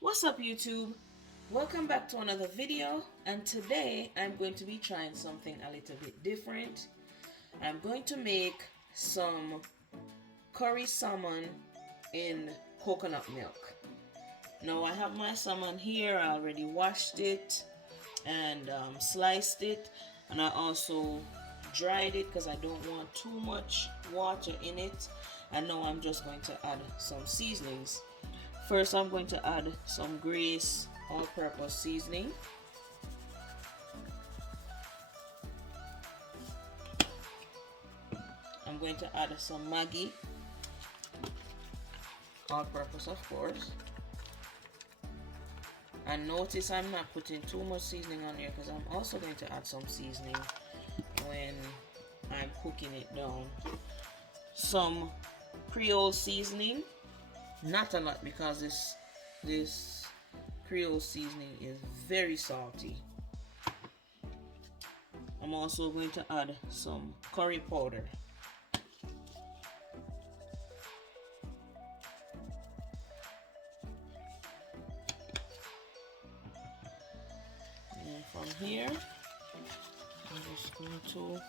What's up YouTube? Welcome back to another video, and today I'm going to be trying something a little bit different. I'm going to make some curry salmon in coconut milk. Now I have my salmon here. I already washed it and sliced it, and I also dried it because I don't want too much water in it. And now I'm just going to add some seasonings. First, I'm going to add some Grace all-purpose seasoning. I'm going to add some Maggi, all-purpose of course. And notice I'm not putting too much seasoning on here because I'm also going to add some seasoning when I'm cooking it down. Some Creole seasoning. Not a lot because this Creole seasoning is very salty. I'm also going to add some curry powder. And from here, I'm just going to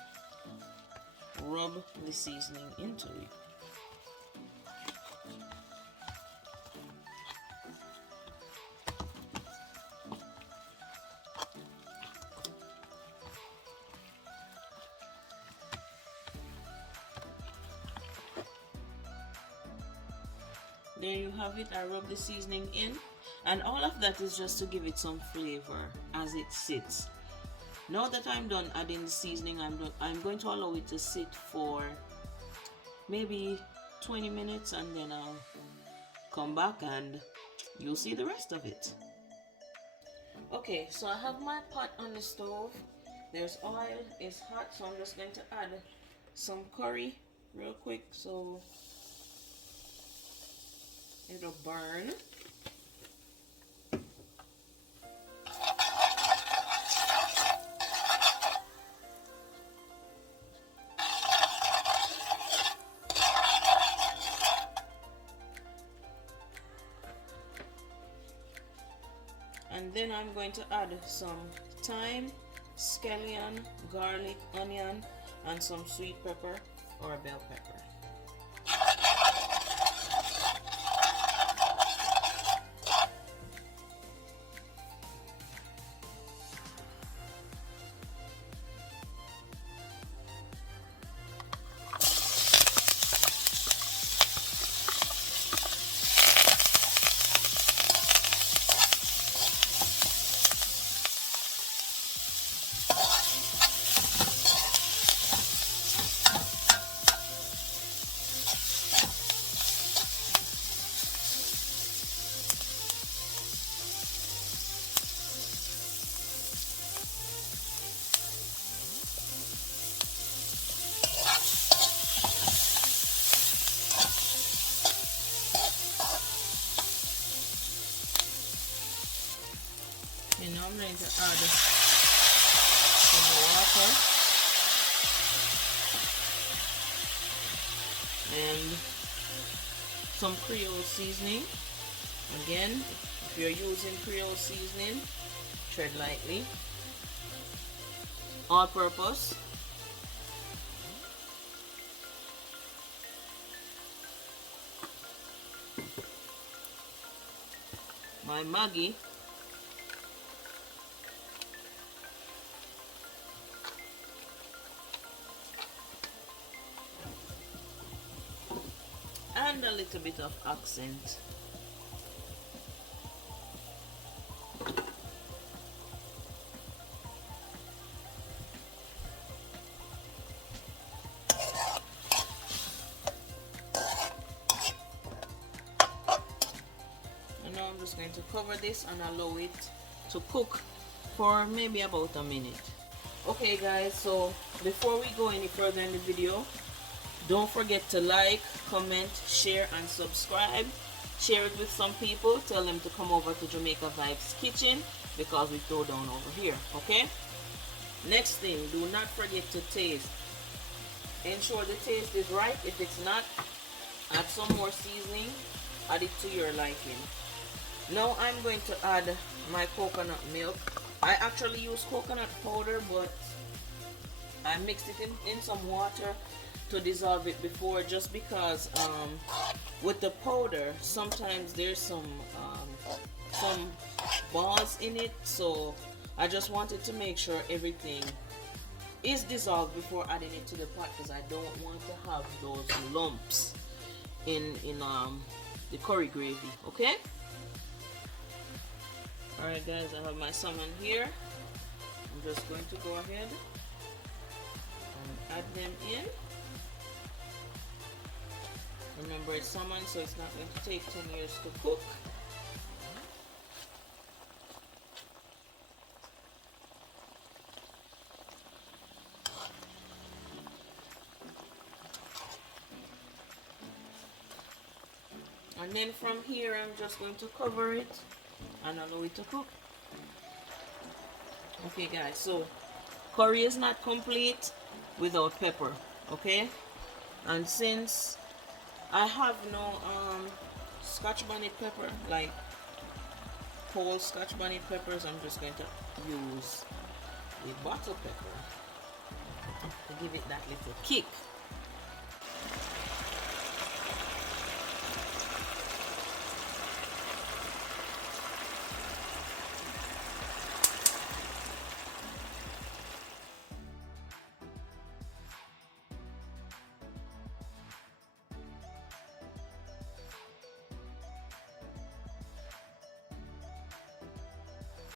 rub the seasoning into it. There you have it. I rub the seasoning in, and all of that is just to give it some flavor as it sits. Now that I'm done adding the seasoning, I'm going to allow it to sit for maybe 20 minutes, and then I'll come back and you'll see the rest of it. Okay, so I have my pot on the stove. There's oil, it's hot, so I'm just going to add some curry real quick so it'll burn. And then I'm going to add some thyme, scallion, garlic, onion, and some sweet pepper or bell pepper. And now I'm going to add some water and some Creole seasoning. Again, if you're using Creole seasoning, tread lightly. All purpose. My Maggi. And a little bit of accent. And now I'm just going to cover this and allow it to cook for maybe about a minute. Okay guys, so before we go any further in the video, don't forget to like, comment, share, and subscribe. Share it with some people. Tell them to come over to Jamaica Vibes Kitchen because we throw down over here, okay? Next thing, do not forget to taste ensure the taste is right. If it's not, add some more seasoning, add it to your liking. Now I'm going to add my coconut milk. I actually use coconut powder, but I mixed it in some water to dissolve it before, just because with the powder sometimes there's some balls in it, so I just wanted to make sure everything is dissolved before adding it to the pot, because I don't want to have those lumps in the curry gravy. Okay, all right guys, I have my salmon here. I'm just going to go ahead and add them in. Remember, it's salmon, so it's not going to take 10 years to cook. And then from here, I'm just going to cover it and allow it to cook. Okay guys, so curry is not complete without pepper, okay? And since I have no scotch bonnet pepper, like whole scotch bonnet peppers, I'm just going to use the bottle pepper to give it that little kick.